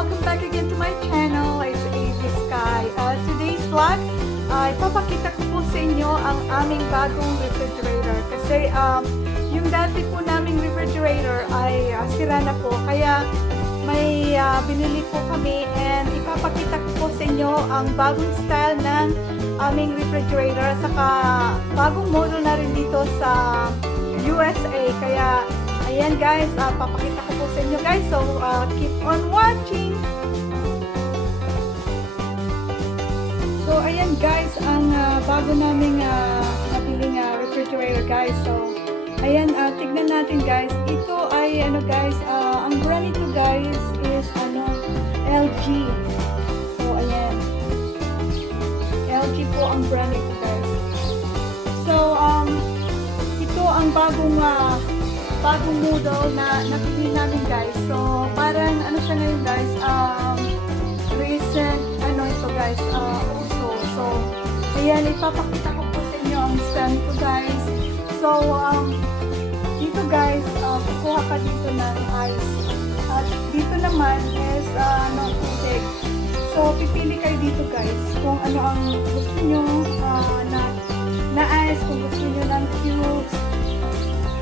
welcome back again to my channel. It's AZ Sky. Today's vlog, ipapakita ko po sa inyo ang aming bagong refrigerator. Kasi yung dati po naming refrigerator ay sira na po. Kaya may binili po kami and ipapakita ko po sa inyo ang bagong style ng aming refrigerator. Saka bagong model na rin dito sa USA. Kaya ayan guys, papakita ko po sa inyo guys. So, keep on watching. So, ayan guys, ang bago naming nabiling refrigerator guys. So, ayan, tignan natin guys. Ito ay ano guys, ang brand nito guys is LG. So, ayan. LG po ang brand nito guys. So, ito ang bagong model na napili namin guys. So, parang ano siya ngayon guys, recent, ito guys, also. So, ayan, ipapakita ko po sa inyo ang stand ko guys. So, dito guys, kukuha ka dito ng ice. At dito naman is, tubig. So, pipili kayo dito guys kung ano ang gusto nyo na ice, kung gusto nyo ng cubes.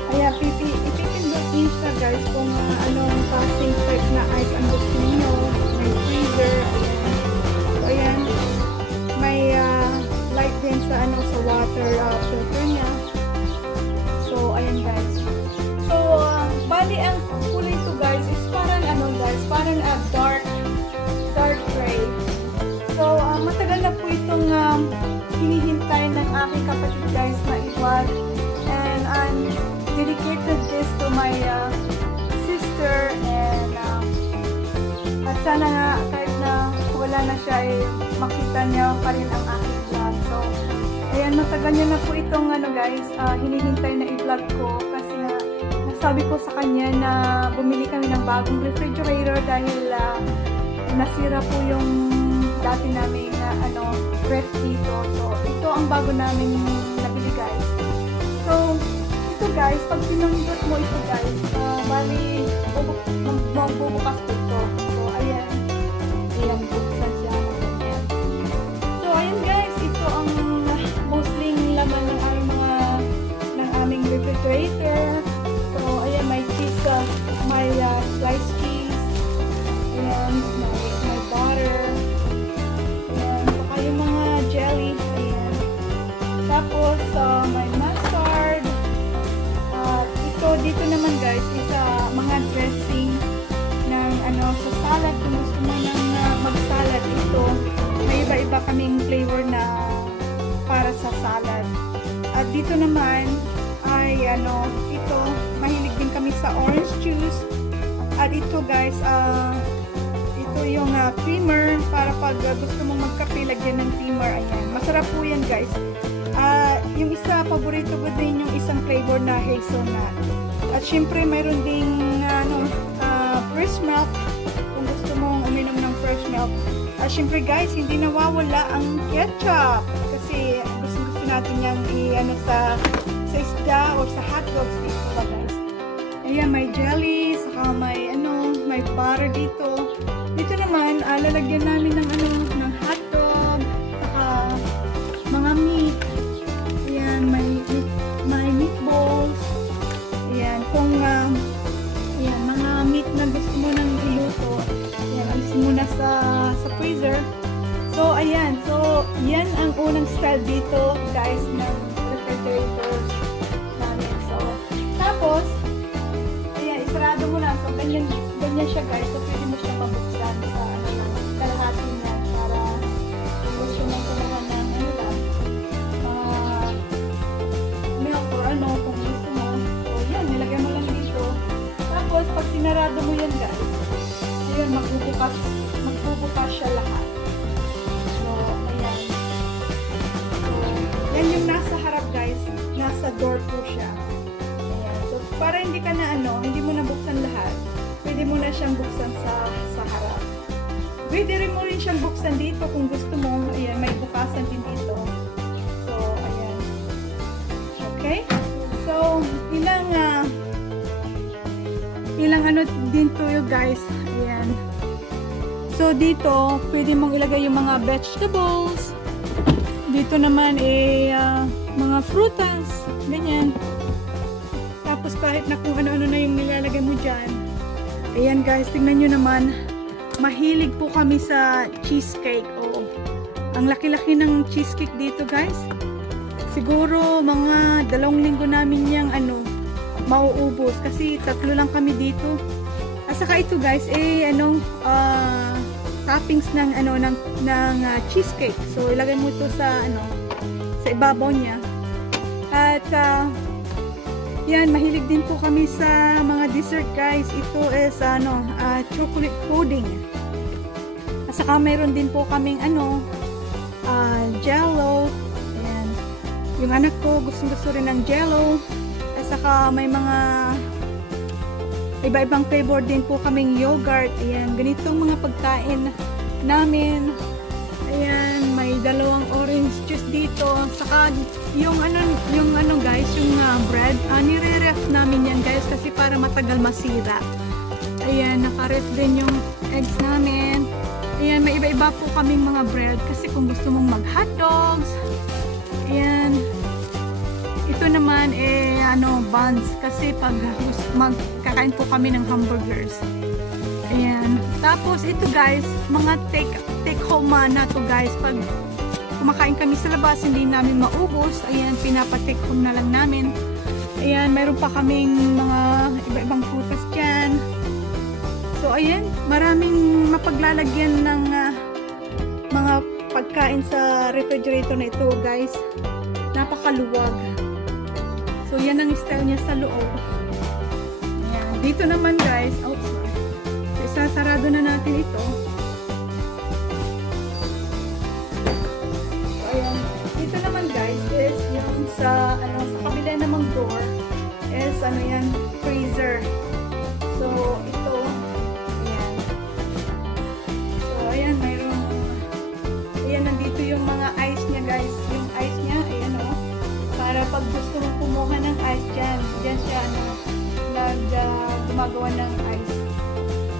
Ayan, ipipindot nyo siya guys kung anong klaseng type na ice ang gusto nyo. May freezer, ayan. So, ayan. May light din sa water filter niya. So, ayan guys. So, bali ang kulay ito guys is parang parang dark gray. So, matagal na po itong hinihintay ng aking kapatid guys na i-vlog. And I'm dedicated this to my sister and at sana nga kahit na wala na siya makita niya pa rin ang aking vlog. So, ayan, matagal niya na po itong guys, hinihintay na i-vlog ko kasi nga nasabi ko sa kanya na bumili kami ng bagong refrigerator dahil nasira po yung dati namin ref dito. So, ito ang bago namin nabili guys. So, ito guys, pag pinundot mo ito guys, bali, magbubukas po ito. So, ayan. Ayan, buksan siya. Ayan. So, ayan guys, ito ang mostly laman ng aming refrigerator. So, ayan, may cheese, may sliced cheese. Ayan, may butter. Ayan, saka yung mga jelly. Ayan. Tapos, may mustard. Dito naman guys is mga dressing ng sa salad. Kung gusto mo nang mag-salad, ito may iba-iba kaming flavor na para sa salad. At dito naman ay ito mahilig din kami sa orange juice. At ito guys, ito yung creamer para pag gusto mong magkape, lagyan ng creamer. Ayan, masarap po yan guys. Yung isa, paborito ko din yung isang flavor na hazelnut. At syempre, mayroon ding fresh milk kung gusto mong uminom ng fresh milk. At syempre guys, hindi nawawala ang ketchup. Kasi gusto natin yung sa isda or sa hotdogs dito ba guys. Ayan, may jelly, saka may butter dito. Dito naman, lalagyan namin ng hotdog, saka mga meat. Ayan, may meatballs. Ayan, kung ayan, mga meat na gusto mo nang iluto, ayan, alis muna sa freezer. So, ayan. So, yan ang unang style dito, guys, ng refrigerator namin. So, tapos, ayan, isarado mo na. So, ganyan siya, guys. So, pwede mo siya mabuksan sa kalahati na para kung gusto mo kumuha ng milk or kung gusto mo. So, yan, nilagay mo lang dito. Tapos, pag sinarado mo yan guys, ayan, magbubukas siya lahat. So, ayan. So, yan yung nasa harap guys, nasa door po siya. Ayan. So, para hindi ka na hindi mo na buksan lahat, pwede mo na siyang buksan sa harap. Pwede rin mo rin siyang buksan dito kung gusto mo. Ayan, may bukasan din dito. So, ayan. Okay? So, ilang din to you guys. Ayan. So dito, pwede mong ilagay yung mga vegetables. Dito naman mga frutas, ganyan. Tapos kahit na kung ano-ano na yung nilalagay mo dyan. Ayan guys, tingnan nyo naman. Mahilig po kami sa cheesecake. Oo. Ang laki-laki ng cheesecake dito guys. Siguro mga 2 linggo namin yung mauubos. Kasi 3 lang kami dito. At saka ito guys, toppings ng cheesecake. So ilagay mo ito sa sa ibabaw niya. At yan, mahilig din po kami sa mga dessert guys. Ito is chocolate pudding. At saka mayroon din po kaming jello. Ayan. Yung anak ko gusto rin ng jello. At saka may mga iba-ibang flavor din po kaming yogurt. Ayan, ganitong mga pagkain namin. Ayan, may 2 orange juice dito. Saka yung guys, yung bread, nire-ref namin yan guys kasi para matagal masira. Ayan, naka-ref din yung eggs namin. Ayan, may iba-iba po kaming mga bread kasi kung gusto mong mag-hotdogs. Ayan. Ito naman buns kasi pag magkakain po kami ng hamburgers. Ayan. Tapos ito guys, mga take home na to guys. Pag kumakain kami sa labas, hindi namin maubos. Ayan, pinapa-take home na lang namin. Ayan, mayroon pa kaming mga iba-ibang prutas dyan. So ayan, maraming mapaglalagyan ng mga pagkain sa refrigerator na ito guys. Napakaluwag. So yan ang style niya sa loob. Ayan. Dito naman guys, outside. So isasarado na natin ito. So ayan. Dito naman guys is yung sa kabila namang door is freezer. So ito, ayan. So ayan, ayan, nandito yung mga ice niya guys. Yung ice niya, ayan para pag gusto mong kumuha ng ice dyan siya gumagawa ng ice.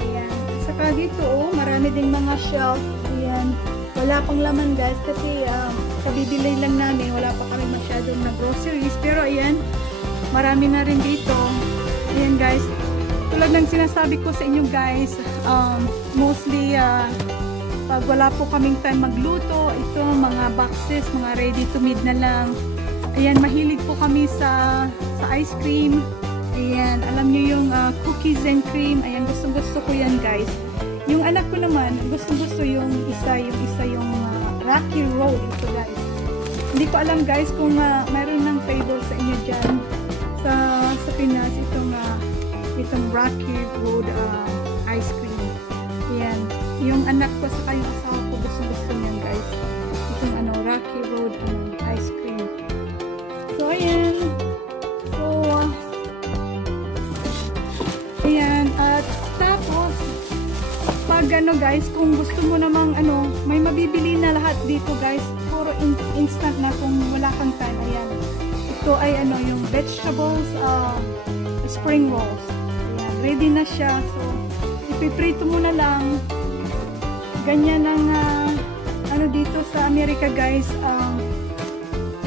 Ayan. Saka dito marami ding mga shelf. Ayan. Wala pang laman guys kasi kabibili lang namin. Wala pa kami masyadong na groceries. Pero ayan, marami na rin dito. Ayan guys. Tulad ng sinasabi ko sa inyo guys, mostly pag wala po kaming time magluto, ito mga boxes, mga ready to made na lang. Ayan, mahilig po kami sa ice cream. Ayan, alam niyo yung cookies and cream. Ayan, gusto ko yan guys. Yung anak ko naman, gusto yung isa yung Rocky Road. Ito guys. Hindi ko alam guys kung mayroon ng flavor sa inyo dyan. Sa Pinas, itong Rocky Road ice cream. Ayan, yung anak ko saka yung asawa ko gusto niyan guys. Itong Rocky Road ice cream. So, ayan. So, ayan. At tapos, pag guys, kung gusto mo namang may mabibili na lahat dito guys. Puro instant na kung wala kang time. Ayan. Ito ay yung vegetables, spring rolls. Ayan. Ready na siya. So, ipiprito mo na lang. Ganyan ang dito sa Amerika guys.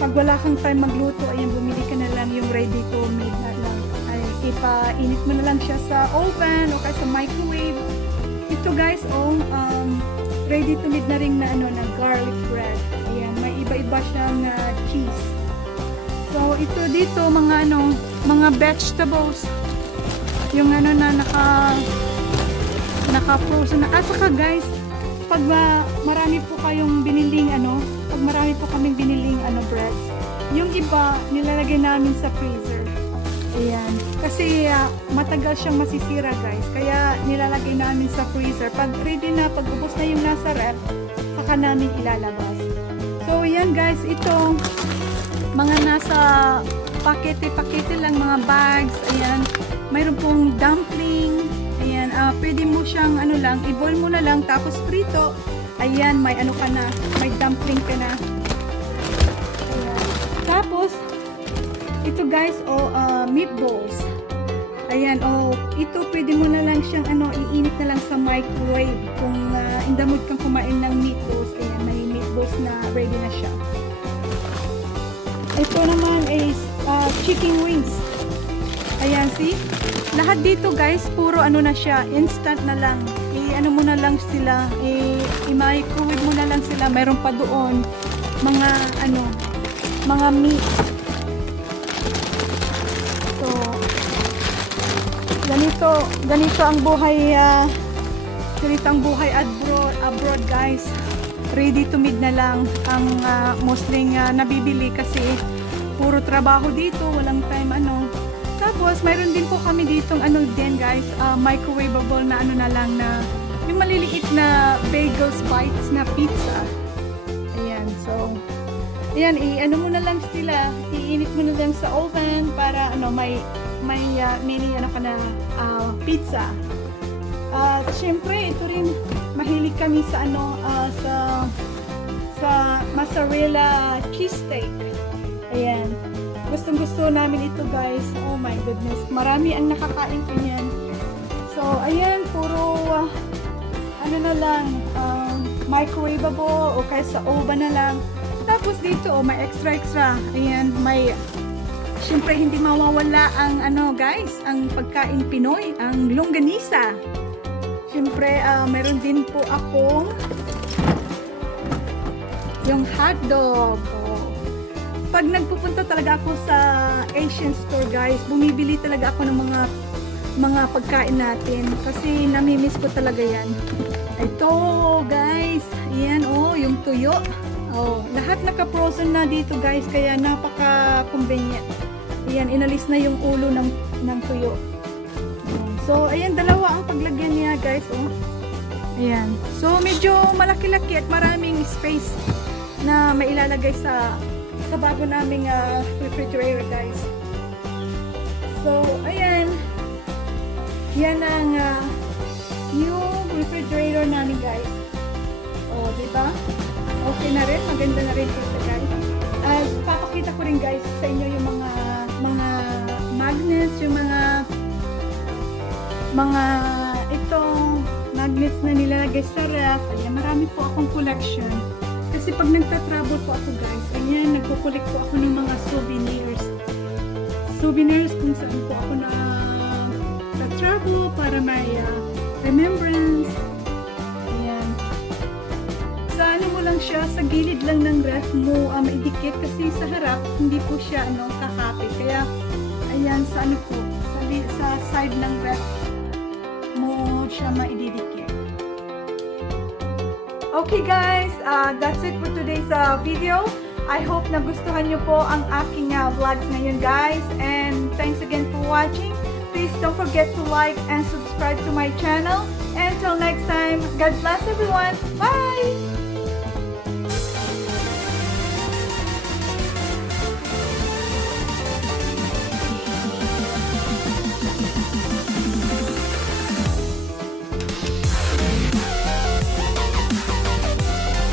Pag wala kang time magluto, ayan, bumili ka na lang yung ready to made na lang. Ay, ipainit mo na lang siya sa oven o kaya sa microwave. Ito guys, ready to made na rin na garlic bread. Ayan, may iba-iba siyang cheese. So, ito dito, mga vegetables. Yung na naka-frozen na. Saka guys, pag marami po kayong biniling pag marami po kaming biniling bread, yung iba nilalagay namin sa freezer. Ayan. Kasi matagal siyang masisira guys. Kaya nilalagay namin sa freezer. Pag ready na, pag ubos na yung nasa ref, saka namin ilalabas. So ayan guys, ito mga nasa pakete-pakete lang, mga bags. Ayan. Mayroon pong dumpling. Ayan, pwede mo siyang i-boil mo na lang tapos prito. Ayan, may ka na, may dumpling ka na. Ayan. Tapos ito guys, meatballs. Ayan, ito pwede mo na lang siyang iinit na lang sa microwave. Kung in the mood kang kumain ng meatballs, ayan, may meatballs na ready na siya. Ito naman is chicken wings. Ayan, see? Lahat dito guys, puro na siya, instant na lang. Mo na lang sila, i-microwave mo na lang sila. Meron pa doon mga mga meat. So, ganito ang buhay abroad guys. Ready to mid na lang ang mostly nabibili kasi puro trabaho dito, walang time Tapos mayroon din po kami ditong din guys, microwavable na na lang na yung maliliit na bagels bites na pizza. Ayan, so ayan, mo na lang sila, iinit mo na lang sa oven para may mini pizza. At syempre ito rin mahilig kami sa sa mozzarella cheesesteak. Ayan, gustong-gusto namin ito guys. Oh my goodness, marami ang nakakain ko niyan. So ayan, puro na lang, microwavable o kaya sa oven na lang. Tapos dito may extra. Ayan, may syempre hindi mawawala ang guys, ang pagkain Pinoy, ang longganisa. Syempre meron din po akong yung hotdog. Pag nagpupunta talaga ako sa Asian store guys, bumibili talaga ako ng mga pagkain natin kasi namimiss ko talaga yan. Ito guys, ayan yung tuyo. Lahat naka-frozen na dito guys, kaya napaka-convenient. Ayan, inalis na yung ulo ng tuyo. So ayan, dalawa ang paglagyan niya guys. Ayan, so medyo malaki-laki at maraming space na mailalagay sa bago naming refrigerator guys. So ayan, yan ang new refrigerator namin guys. Diba? Okay na rin, maganda na rin ito guys. Papakita ko rin guys sa inyo yung mga magnets, yung mga itong magnets na nilalagay sa ref. Ayan, marami po akong collection. Kasi pag nagta-travel po ako guys, ayan, nagpo-collect po ako ng mga souvenirs. Souvenirs kung saan po ako na travel para may remembrance. Ayan. Sa mo lang siya, sa gilid lang ng ref mo maidikit kasi sa harap hindi po siya kakapit. Kaya ayan, sa po, sa side ng ref mo siya maididikit. Okay guys, that's it for today's video. I hope nagustuhan nyo po ang aking vlogs ngayon guys, and thanks again for watching. Please don't forget to like and subscribe to my channel. Until next time, God bless everyone. Bye!